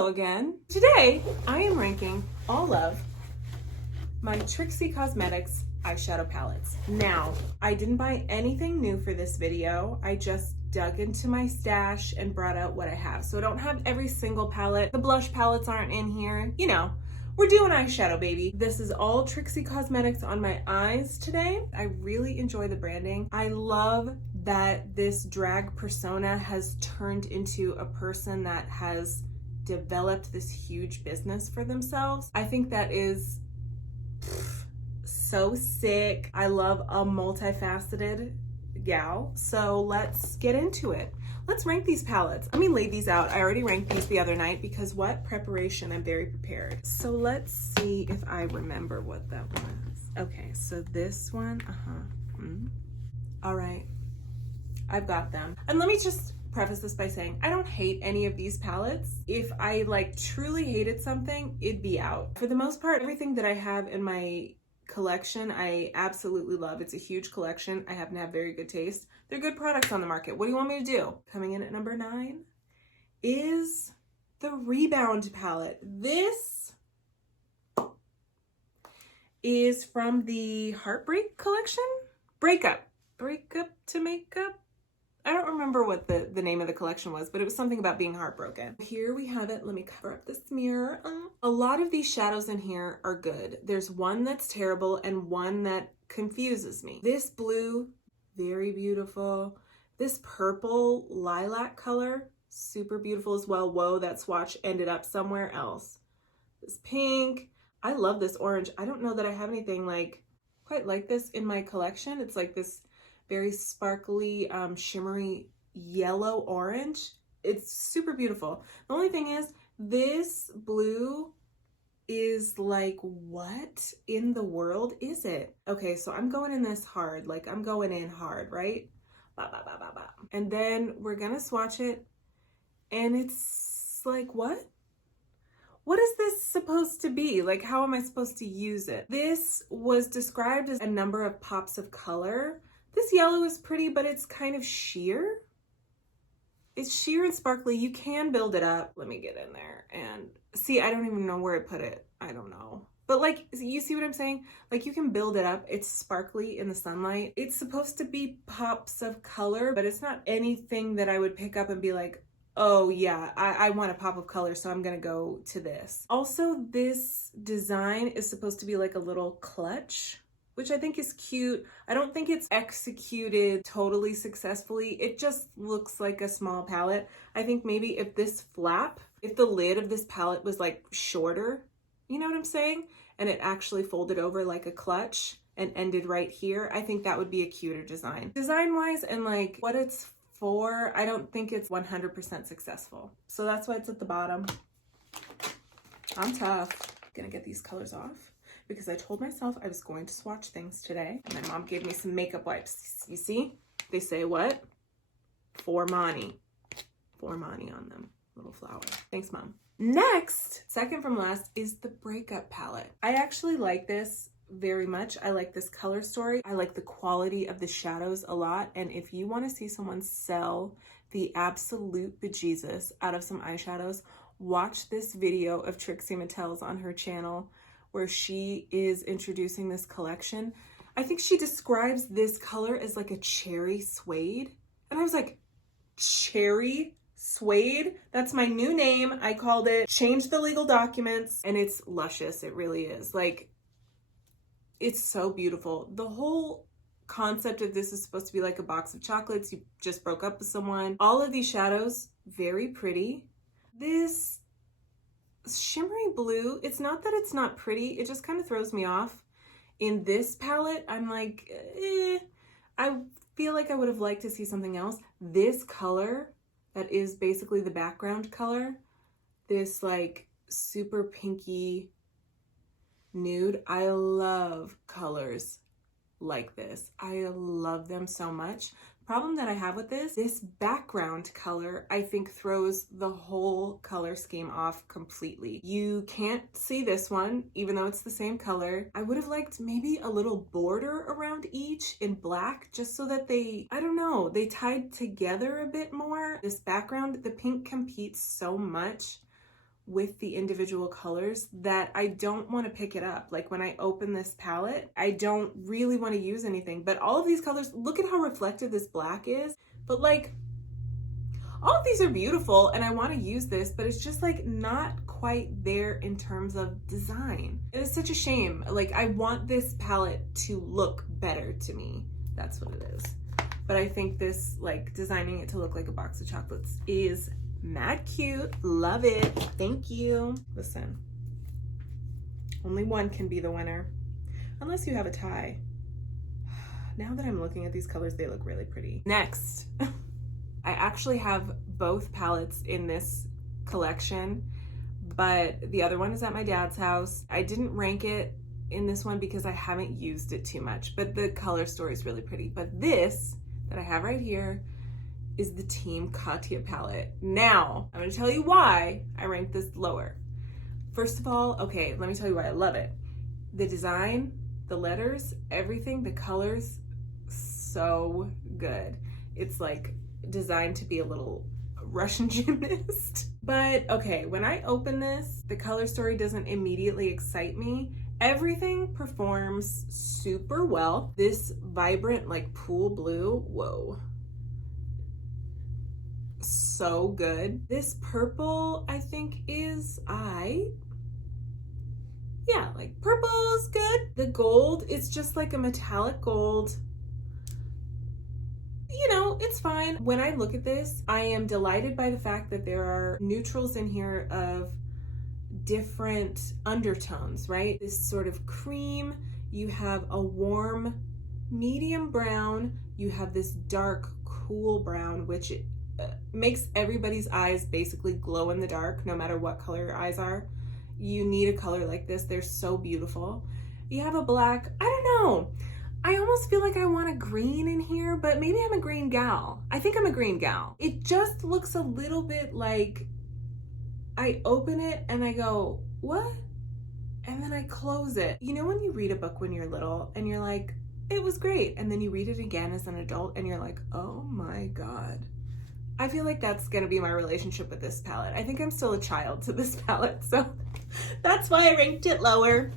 Hello again. Today, I am ranking all of my Trixie Cosmetics eyeshadow palettes. Now, I didn't buy anything new for this video. I just dug into my stash and brought out what I have. So I don't have every single palette. The blush palettes aren't in here. You know, we're doing eyeshadow, baby. This is all Trixie Cosmetics on my eyes today. I really enjoy the branding. I love that this drag persona has turned into a person that has developed this huge business for themselves. I think that is so sick. I love a multifaceted gal. So let's get into it. Let's rank these palettes. Let me lay these out. I already ranked these the other night because what? Preparation. I'm very prepared. So let's see if I remember what that was. Okay, so this one, all right, I've got them. And let me just preface this by saying I don't hate any of these palettes. If I like truly hated something, it'd be out. For the most part, everything that I have in my collection I absolutely love. It's a huge collection. I happen to have very good taste. They're good products on the market. What do you want me to do? Coming in at number 9 is the Rebound palette. This is from the Heartbreak collection? Breakup to Makeup? I don't remember what the name of the collection was, but it was something about being heartbroken. Here we have it. Let me cover up this mirror. A lot of these shadows in here are good. There's one that's terrible and one that confuses me. This blue, very beautiful. This purple lilac color, super beautiful as well. Whoa, that swatch ended up somewhere else. This pink, I love this orange. I don't know that I have anything like quite like this in my collection. It's like this very sparkly, shimmery yellow orange. It's super beautiful. The only thing is this blue is like, what in the world is it? Okay, so I'm going in this hard, like I'm going in hard, right? And then we're gonna swatch it and it's like, what? What is this supposed to be? Like, how am I supposed to use it? This was described as a number of pops of color. This yellow is pretty, but it's kind of sheer. It's sheer and sparkly. You can build it up. Let me get in there and see, I don't even know where I put it. I don't know. But like, you see what I'm saying? Like you can build it up. It's sparkly in the sunlight. It's supposed to be pops of color, but it's not anything that I would pick up and be like, oh yeah, I want a pop of color, so I'm gonna go to this. Also, this design is supposed to be like a little clutch, which I think is cute. I don't think it's executed totally successfully. It just looks like a small palette. I think maybe if this flap, if the lid of this palette was like shorter, you know what I'm saying? And it actually folded over like a clutch and ended right here, I think that would be a cuter design. Design-wise and like what it's for, I don't think it's 100% successful. So that's why it's at the bottom. I'm tough. Gonna get these colors off, because I told myself I was going to swatch things today. And my mom gave me some makeup wipes. You see? They say what? For Monty. For Monty on them. Little flower. Thanks, Mom. Next, second from last, is the Breakup palette. I actually like this very much. I like this color story. I like the quality of the shadows a lot. And if you want to see someone sell the absolute bejesus out of some eyeshadows, watch this video of Trixie Mattel's on her channel, where she is introducing this collection. I think she describes this color as like a cherry suede. And I was like, cherry suede? That's my new name. I called it, changed the legal documents, and it's luscious. It really is. Like, it's so beautiful. The whole concept of this is supposed to be like a box of chocolates. You just broke up with someone. All of these shadows, very pretty. This shimmery blue, it's not that it's not pretty, it just kind of throws me off. In this palette, I'm like, I feel like I would have liked to see something else. This color, that is basically the background color, this like super pinky nude, I love colors like this. I love them so much. Problem that I have with this background color, I think throws the whole color scheme off completely. You can't see this one, even though it's the same color. I would have liked maybe a little border around each in black, just so that they, I don't know, they tied together a bit more. This background, the pink competes so much with the individual colors that I don't want to pick it up. Like when I open this palette, I don't really want to use anything, but all of these colors, look at how reflective this black is. But like, all of these are beautiful and I want to use this, but it's just like not quite there in terms of design. It is such a shame. Like I want this palette to look better to me. That's what it is. But I think this, like designing it to look like a box of chocolates is mad cute. Love it. Thank you. Listen, only one can be the winner unless you have a tie. Now that I'm looking at these colors, they look really pretty. Next. I actually have both palettes in this collection, but the other one is at my dad's house. I didn't rank it in this one because I haven't used it too much, but the color story is really pretty. But this that I have right here is the Team Katya palette. Now, I'm gonna tell you why I ranked this lower. First of all, okay, let me tell you why I love it. The design, the letters, everything, the colors, so good. It's like designed to be a little Russian gymnast. But okay, when I open this, the color story doesn't immediately excite me. Everything performs super well. This vibrant like pool blue, whoa. So good. This purple I think is yeah, like purple is good. The gold, it's just like a metallic gold. You know, it's fine. When I look at this, I am delighted by the fact that there are neutrals in here of different undertones, right? This sort of cream, you have a warm medium brown, you have this dark cool brown, which makes everybody's eyes basically glow in the dark, no matter what color your eyes are. You need a color like this. They're so beautiful. You have a black, I don't know. I almost feel like I want a green in here, but maybe I'm a green gal. I think I'm a green gal. It just looks a little bit like I open it and I go, what? And then I close it. You know when you read a book when you're little and you're like, it was great. And then you read it again as an adult and you're like, oh my God. I feel like that's gonna be my relationship with this palette. I think I'm still a child to this palette, so that's why I ranked it lower.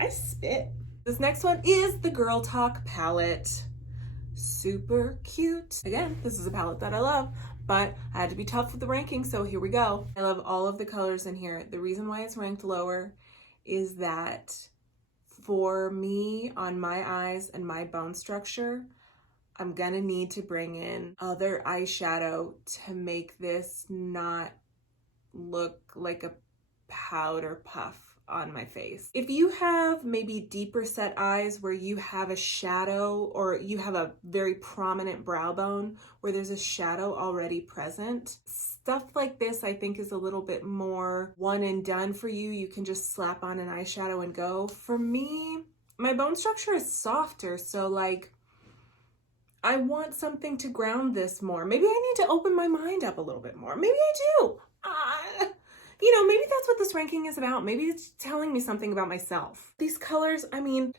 I spit. This next one is the Girl Talk palette. Super cute. Again, this is a palette that I love, but I had to be tough with the ranking, so here we go. I love all of the colors in here. The reason why it's ranked lower is that for me, on my eyes and my bone structure, I'm gonna need to bring in other eyeshadow to make this not look like a powder puff on my face. If you have maybe deeper set eyes where you have a shadow or you have a very prominent brow bone where there's a shadow already present, stuff like this I think is a little bit more one and done for you. You can just slap on an eyeshadow and go. For me, my bone structure is softer, so like I want something to ground this more. Maybe I need to open my mind up a little bit more. Maybe I do. You know, maybe that's what this ranking is about. Maybe it's telling me something about myself. These colors, I mean,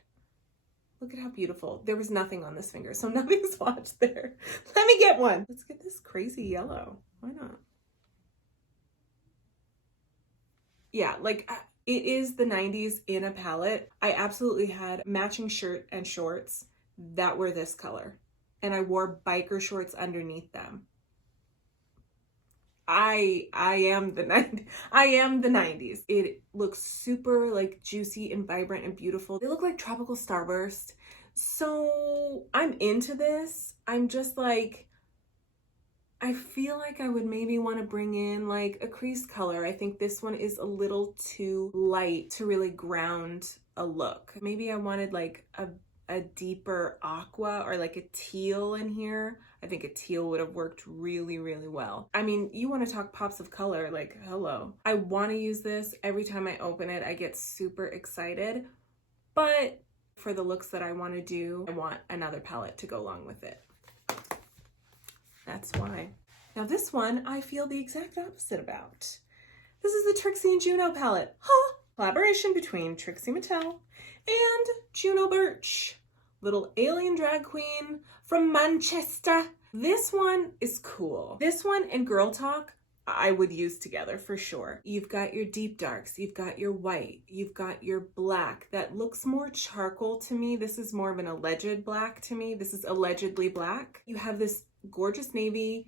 look at how beautiful. There was nothing on this finger, so nothing swatched there. Let me get one. Let's get this crazy yellow. Why not? Yeah, like it is the 90s in a palette. I absolutely had matching shirt and shorts that were this color. And I wore biker shorts underneath them. I am the 90s. It looks super like juicy and vibrant and beautiful. They look like tropical starburst. So I'm into this. I'm just like, I feel like I would maybe want to bring in like a crease color. I think this one is a little too light to really ground a look. Maybe I wanted like a deeper aqua or like a teal in here. I think a teal would have worked really, really well. I mean, you want to talk pops of color, like hello. I want to use this. Every time I open it, I get super excited. But for the looks that I want to do, I want another palette to go along with it. That's why. Now this one, I feel the exact opposite about. This is the Trixie and Juno palette. Huh? Collaboration between Trixie Mattel and Juno Birch. Little alien drag queen from Manchester. This one is cool. This one and Girl Talk I would use together for sure. You've got your deep darks, you've got your white, you've got your black that looks more charcoal to me. This is more of an alleged black to me. This is allegedly black. You have this gorgeous navy,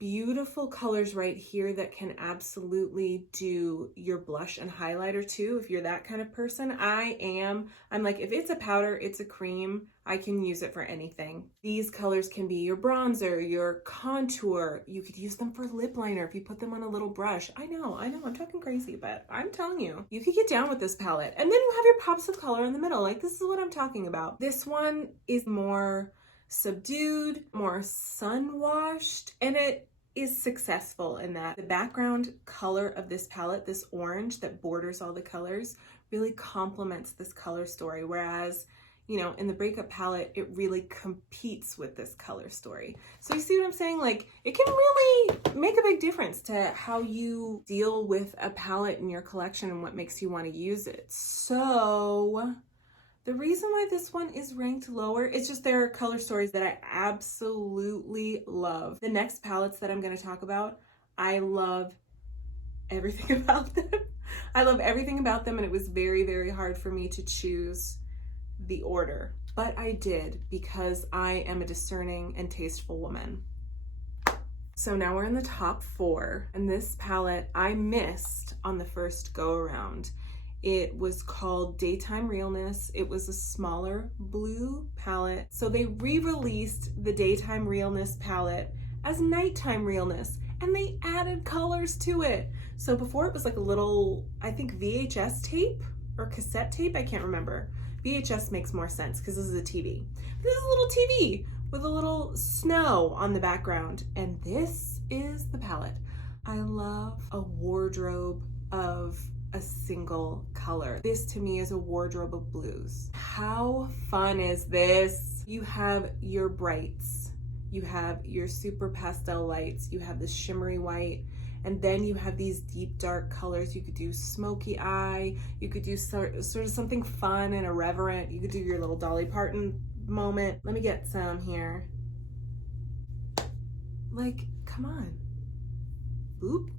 beautiful colors right here that can absolutely do your blush and highlighter too, if you're that kind of person. I'm like, if it's a powder, it's a cream, I can use it for anything. These colors can be your bronzer, your contour. You could use them for lip liner if you put them on a little brush. I know, I'm talking crazy, but I'm telling you, you could get down with this palette. And then you have your pops of color in the middle. Like, this is what I'm talking about. This one is more subdued, more sun-washed, and it is successful in that the background color of this palette, this orange that borders all the colors, really complements this color story, whereas, you know, in the Breakup palette, it really competes with this color story. So you see what I'm saying? Like, it can really make a big difference to how you deal with a palette in your collection and what makes you want to use it. So the reason why this one is ranked lower, it's just there are color stories that I absolutely love. The next palettes that I'm going to talk about, I love everything about them. I love everything about them, and it was very, very hard for me to choose the order. But I did, because I am a discerning and tasteful woman. So now we're in the top 4, and this palette I missed on the first go around. It was called Daytime Realness. It was a smaller blue palette. So they re-released the Daytime Realness palette as Nighttime Realness, and they added colors to it. So before it was like a little, I think VHS tape or cassette tape, I can't remember. VHS makes more sense because this is a TV. This is a little TV with a little snow on the background, and this is the palette. I love a wardrobe of a single color. This to me is a wardrobe of blues. How fun is this? You have your brights, you have your super pastel lights, you have this shimmery white, and then you have these deep dark colors. You could do smoky eye, you could do sort of something fun and irreverent. You could do your little Dolly Parton moment. Let me get some here. Like, come on. Boop.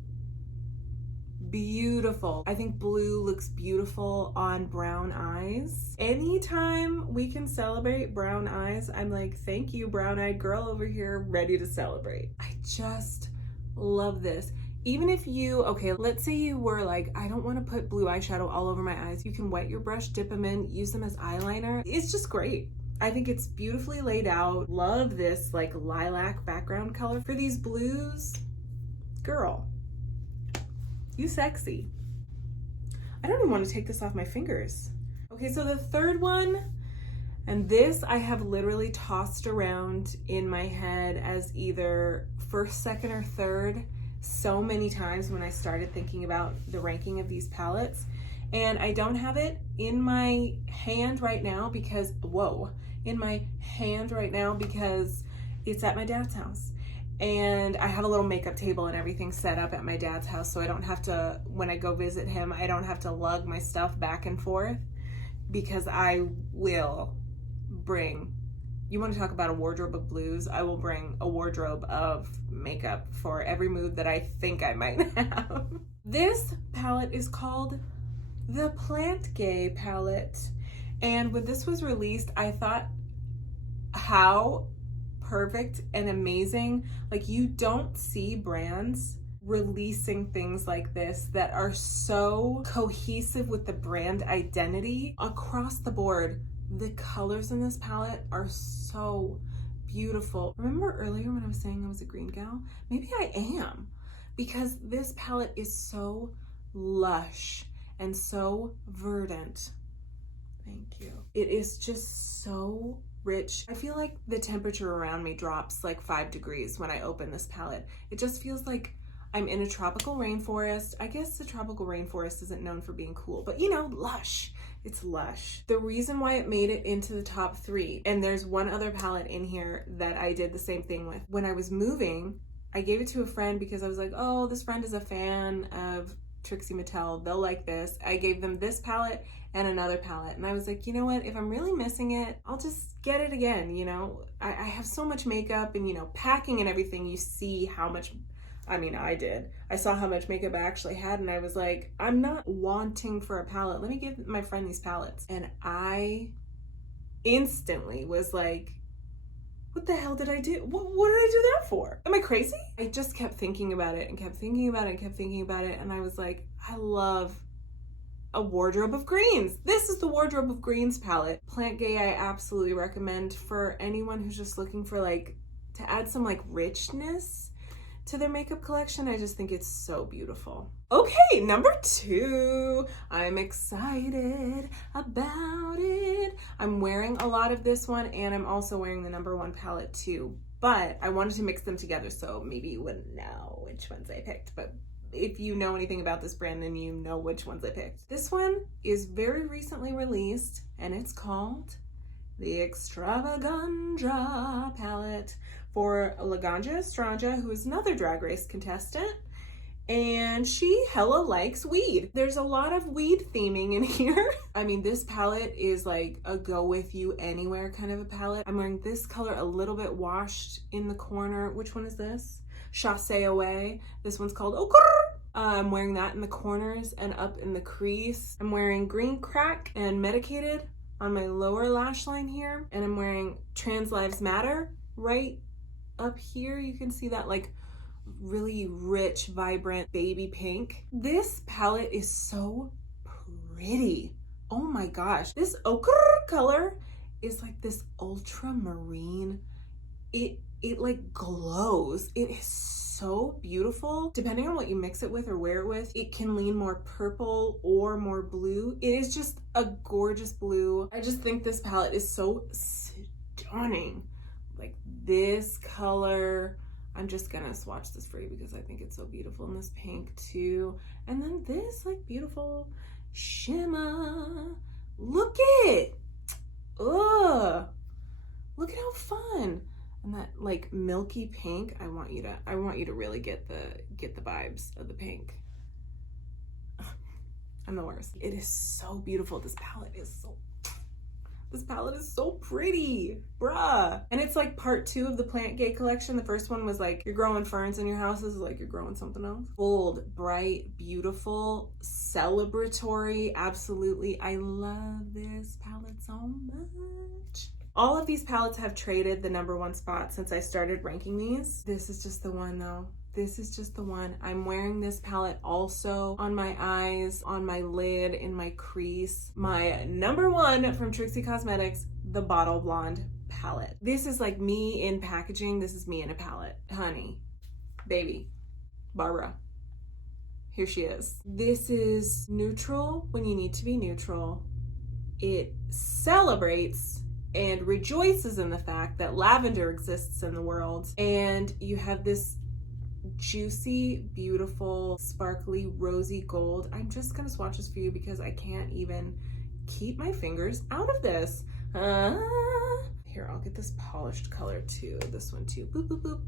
Beautiful. I think blue looks beautiful on brown eyes. Anytime we can celebrate brown eyes, I'm like, thank you, brown-eyed girl over here, ready to celebrate. I just love this. Even if you, okay, let's say you were like, I don't want to put blue eyeshadow all over my eyes. You can wet your brush, dip them in, use them as eyeliner. It's just great. I think it's beautifully laid out. Love this like lilac background color. For these blues, girl, you sexy. I don't even want to take this off my fingers. Okay, so the third one, and this I have literally tossed around in my head as either first, second, or third so many times when I started thinking about the ranking of these palettes. And I don't have it in my hand right now because, it's at my dad's house. And I have a little makeup table and everything set up at my dad's house, so I don't have to, when I go visit him, I don't have to lug my stuff back and forth, because I will bring, you want to talk about a wardrobe of blues, I will bring a wardrobe of makeup for every mood that I think I might have. This palette is called the Plant Gay palette, and when this was released, I thought, how perfect and amazing. Like, you don't see brands releasing things like this that are so cohesive with the brand identity across the board. The colors in this palette are so beautiful. Remember earlier when I was saying I was a green gal? Maybe I am, because this palette is so lush and so verdant. Thank you. It is just so rich. I feel like the temperature around me drops like 5 degrees when I open this palette. It just feels like I'm in a tropical rainforest. I guess the tropical rainforest isn't known for being cool, but you know, lush. It's lush. The reason why it made it into the top 3, and there's one other palette in here that I did the same thing with. When I was moving, I gave it to a friend because I was like, oh, this friend is a fan of Trixie Mattel, they'll like this. I gave them this palette and another palette, and I was like, you know what, if I'm really missing it, I'll just get it again. You know, I have so much makeup, and you know, packing and everything, you see how much I mean, I did. I saw how much makeup I actually had and I was like, I'm not wanting for a palette. Let me give my friend these palettes. And I instantly was like, what the hell did I do? What did I do that for? Am I crazy? I just kept thinking about it and kept thinking about it and kept thinking about it. And I was like, I love a wardrobe of greens. This is the wardrobe of greens palette. Plant Gay I absolutely recommend for anyone who's just looking for like, to add some like richness to their makeup collection. I just think it's so beautiful. Okay, number 2. I'm excited about it. I'm wearing a lot of this one and I'm also wearing the number 1 palette too, but I wanted to mix them together so maybe you wouldn't know which ones I picked, but if you know anything about this brand, then you know which ones I picked. This one is very recently released and it's called the Extravaganza palette for Laganja Estranja, who is another Drag Race contestant, and she hella likes weed. There's a lot of weed theming in here. I mean, this palette is like a go with you anywhere kind of a palette. I'm wearing this color a little bit washed in the corner. Which one is this? Chasse Away. This one's called Okr. I'm wearing that in the corners and up in the crease. I'm wearing Green Crack and Medicated on my lower lash line here. And I'm wearing Trans Lives Matter right up here. You can see that like really rich, vibrant baby pink. This palette is so pretty. Oh my gosh. This ochre color is like this ultramarine. It like glows. It is so beautiful. Depending on what you mix it with or wear it with, it can lean more purple or more blue. It is just a gorgeous blue. I just think this palette is so stunning. Like this color, I'm just gonna swatch this for you because I think it's so beautiful. And this pink too. And then this like beautiful shimmer. Look it. Ugh. Look at how fun. And that like milky pink, I want you to really get the vibes of the pink. I'm the worst. It is so beautiful. This palette is so pretty, bruh. And it's like part 2 of the Plant Gay collection. The first one was like, you're growing ferns in your house. This is like, you're growing something else. Bold, bright, beautiful, celebratory. Absolutely. I love this palette so much. All of these palettes have traded the number 1 spot since I started ranking these. This is just the one though. This is just the one. I'm wearing this palette also on my eyes, on my lid, in my crease. My number 1 from Trixie Cosmetics, the Bottle Blonde palette. This is like me in packaging. This is me in a palette. Honey, baby, Barbara. Here she is. This is neutral when you need to be neutral. It celebrates and rejoices in the fact that lavender exists in the world. And you have this juicy, beautiful, sparkly, rosy gold. I'm just gonna swatch this for you because I can't even keep my fingers out of this. Here, I'll get this polished color too. This one too. Boop, boop, boop.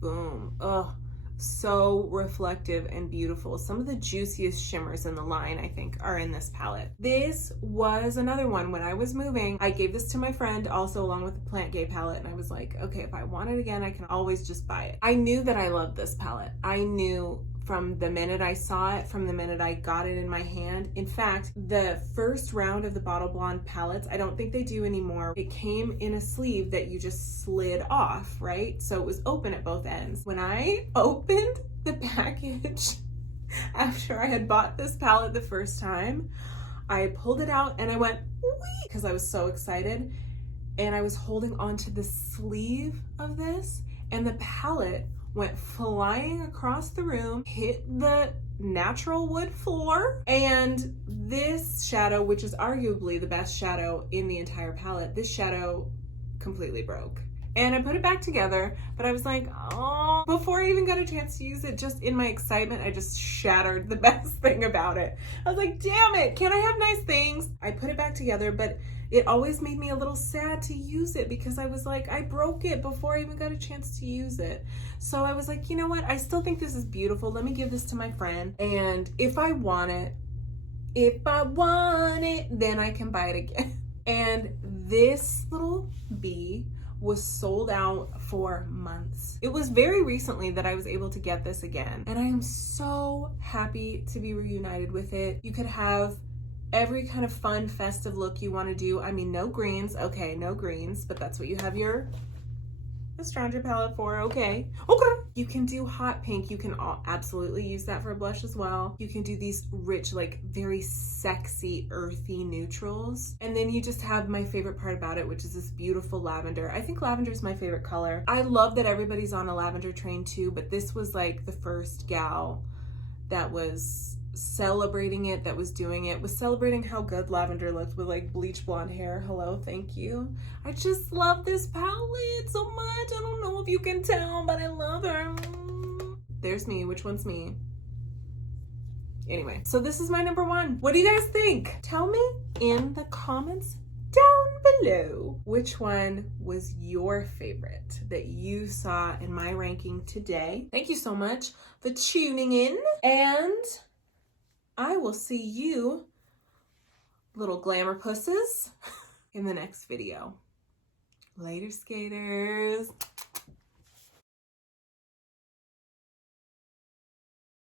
Boom. Oh, so reflective and beautiful. Some of the juiciest shimmers in the line, I think, are in this palette. This was another one. When I was moving, I gave this to my friend also along with the Plant Gay palette, and I was like, okay, if I want it again, I can always just buy it. I knew that I loved this palette. I knew from the minute I saw it, from the minute I got it in my hand. In fact, the first round of the Bottle Blonde palettes, I don't think they do anymore. It came in a sleeve that you just slid off, right? So it was open at both ends. When I opened the package after I had bought this palette the first time, I pulled it out and I went, wee, because I was so excited. And I was holding onto the sleeve of this, and the palette went flying across the room, hit the natural wood floor, and this shadow, which is arguably the best shadow in the entire palette, this shadow completely broke. And I put it back together, but I was like, oh, before I even got a chance to use it, just in my excitement, I just shattered the best thing about it. I was like, damn it, can't I have nice things? I put it back together, but it always made me a little sad to use it because I was like, I broke it before I even got a chance to use it. So I was like, you know what? I still think this is beautiful. Let me give this to my friend. And if I want it, then I can buy it again. And this little bee was sold out for months. It was very recently that I was able to get this again, and I am so happy to be reunited with it. You could have every kind of fun, festive look you want to do. I mean, no greens. Okay, no greens, but that's what you have your Stranger palette for. Okay. You can do hot pink. You can absolutely use that for a blush as well. You can do these rich, like very sexy, earthy neutrals. And then you just have my favorite part about it, which is this beautiful lavender. I think lavender is my favorite color. I love that everybody's on a lavender train too, but this was like the first gal that was celebrating it, that was doing it, was celebrating how good lavender looked with like bleach blonde hair. Hello, thank you. I just love this palette so much. I don't know if you can tell, but I love her. There's me. Which one's me? Anyway, so this is my number one. What do you guys think? Tell me in the comments down below which one was your favorite that you saw in my ranking today. Thank you so much for tuning in, and I will see you little glamour pusses in the next video. Later, skaters.